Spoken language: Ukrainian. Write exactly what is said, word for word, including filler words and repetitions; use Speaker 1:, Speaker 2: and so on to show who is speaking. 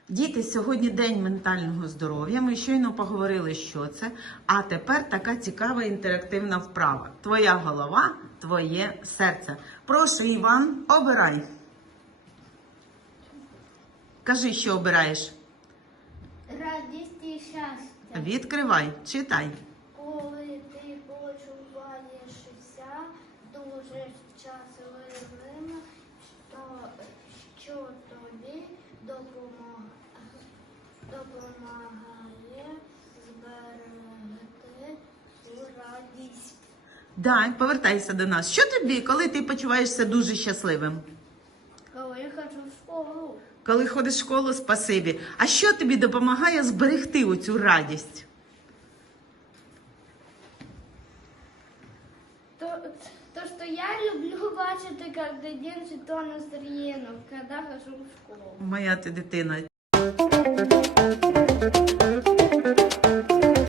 Speaker 1: Діти, сьогодні день ментального здоров'я. Ми щойно поговорили, що це. А тепер така цікава інтерактивна вправа. Твоя голова, твоє серце. Прошу, Іван, обирай. Кажи, що обираєш.
Speaker 2: Радість і щастя.
Speaker 1: Відкривай, читай.
Speaker 2: Коли ти почуваєшся дуже щасливим, що, що тобі допомагає, допомагає зберегти цю радість.
Speaker 1: Дай, повертайся до нас. Що тобі, коли ти почуваєшся дуже щасливим?
Speaker 2: Коли я хочу в школу.
Speaker 1: Коли ходиш в школу, спасибі. А що тобі допомагає зберегти оцю радість?
Speaker 2: То, то, что я люблю бачити каждый день, что настроение, когда хожу в школу.
Speaker 1: Моя ти дитина.